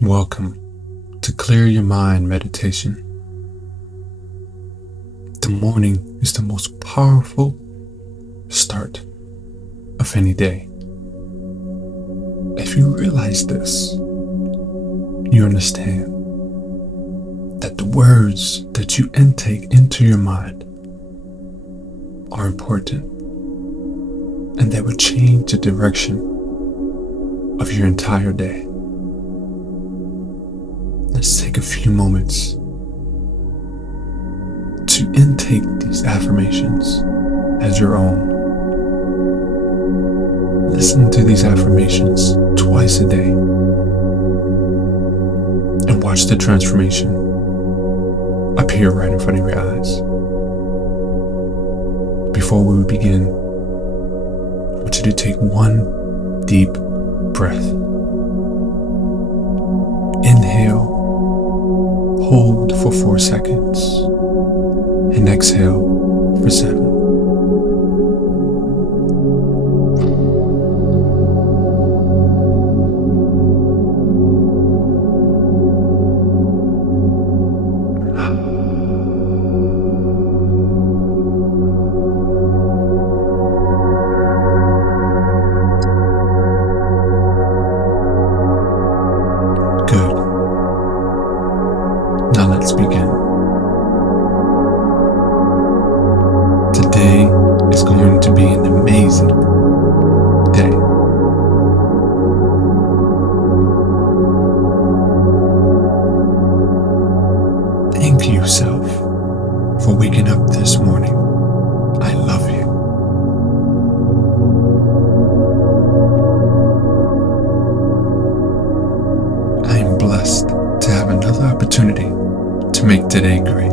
Welcome to Clear Your Mind meditation. The morning is the most powerful start of any day. If you realize this, you understand that the words that you intake into your mind are important and they will change the direction of your entire day. Let's take a few moments to intake these affirmations as your own. Listen to these affirmations twice a day and watch the transformation appear right in front of your eyes. Before we begin, I want you to take one deep breath. Inhale. Hold for 4 seconds and exhale for 7. Good. Now let's begin. Today is going to be an amazing day. Thank you, self, for waking up this morning. I love you. I am blessed to have another opportunity to make today great.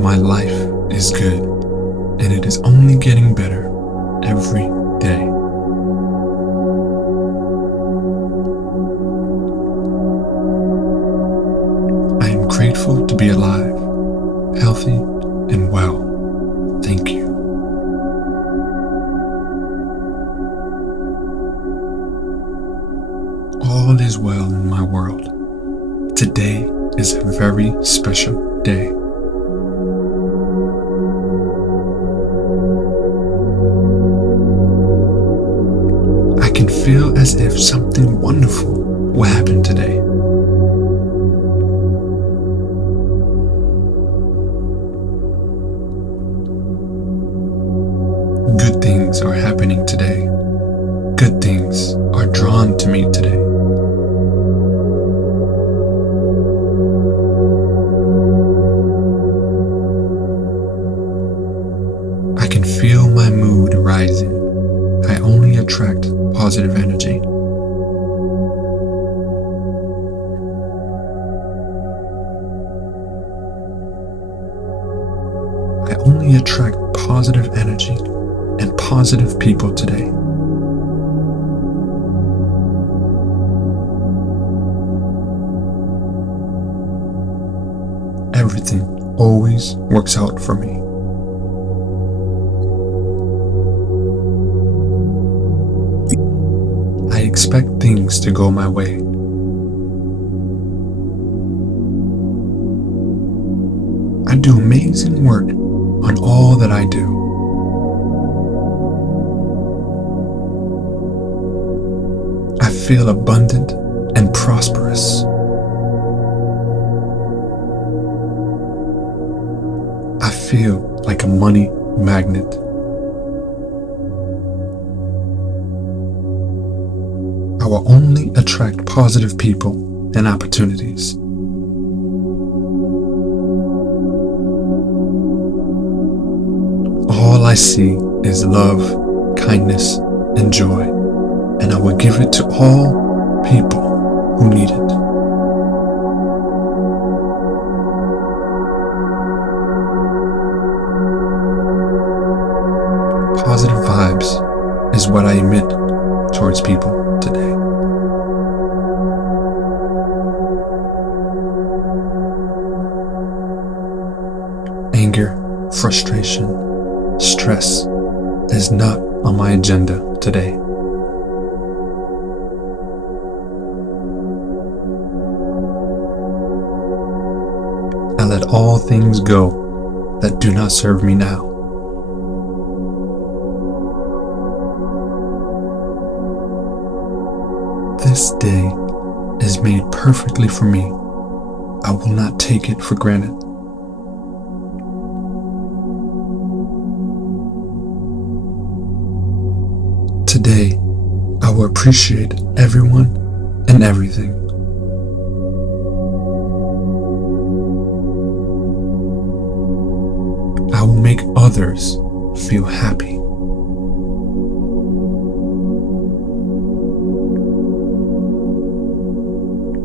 My life is good, and it is only getting better every day. I am grateful to be alive, healthy, and well. Thank you. All is well in my world. Today is a very special day. I can feel as if something wonderful will happen today. Good things are happening today. Good things are drawn to me today. I can feel my mood rising. I only attract positive energy. I only attract positive energy and positive people today. Everything always works out for me. I expect things to go my way. I do amazing work on all that I do. I feel abundant and prosperous. I feel like a money magnet. I will only attract positive people and opportunities. All I see is love, kindness, and joy, and I will give it to all people who need it. Positive vibes is what I emit towards people today. Anger, frustration, stress is not on my agenda today. I let all things go that do not serve me now. This day is made perfectly for me. I will not take it for granted. Today, I will appreciate everyone and everything. I will make others feel happy.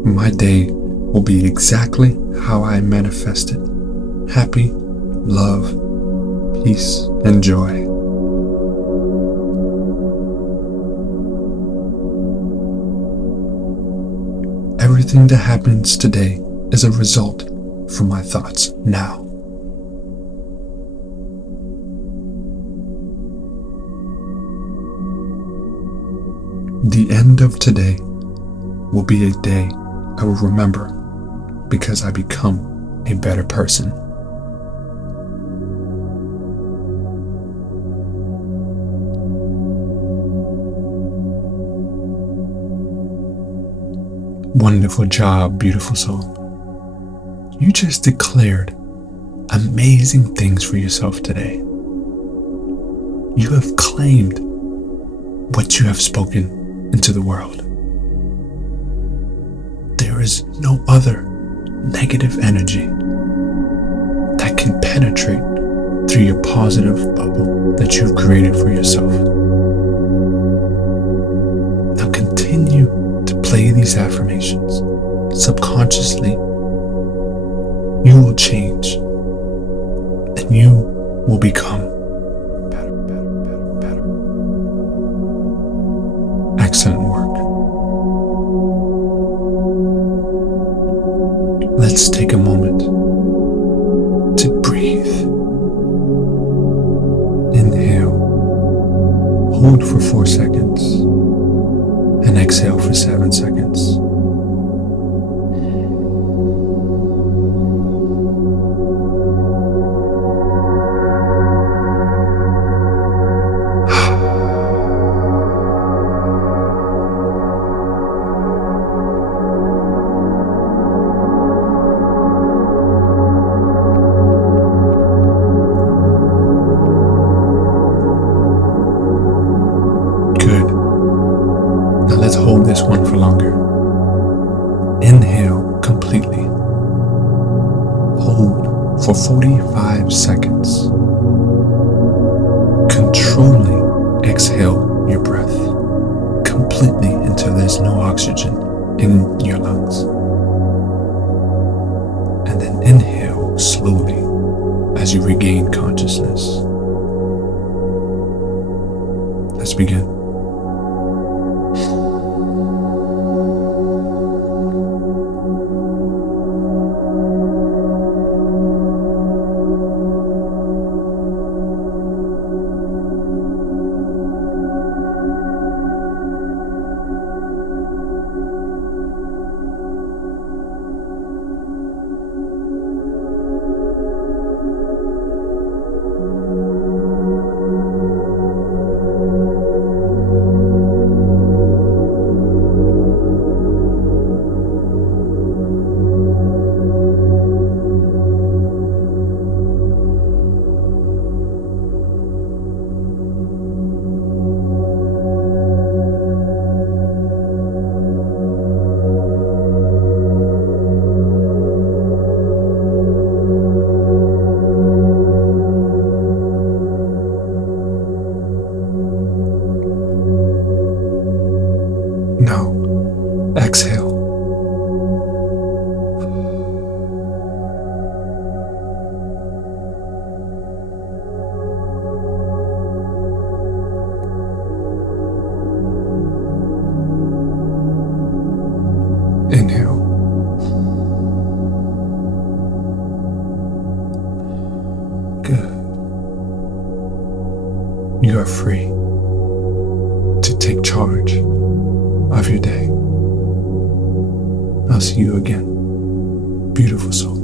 My day will be exactly how I manifested: happy, love, peace, and joy. Everything that happens today is a result from my thoughts now. The end of today will be a day I will remember because I become a better person. Wonderful job, beautiful soul. You just declared amazing things for yourself today. You have claimed what you have spoken into the world. There is no other negative energy that can penetrate through your positive bubble that you've created for yourself. Now continue to play these affirmations. Subconsciously, you will change and you will become better. Excellent work. Let's take a moment to breathe. Inhale, hold for 4 seconds, and exhale for 7 seconds. Let's hold this one for longer. Inhale completely. Hold for 45 seconds. Controlling exhale your breath completely until there's no oxygen in your lungs. And then inhale slowly as you regain consciousness. Let's begin. Now, exhale. Inhale. Good. You are free. take charge of your day. I'll see you again, beautiful soul.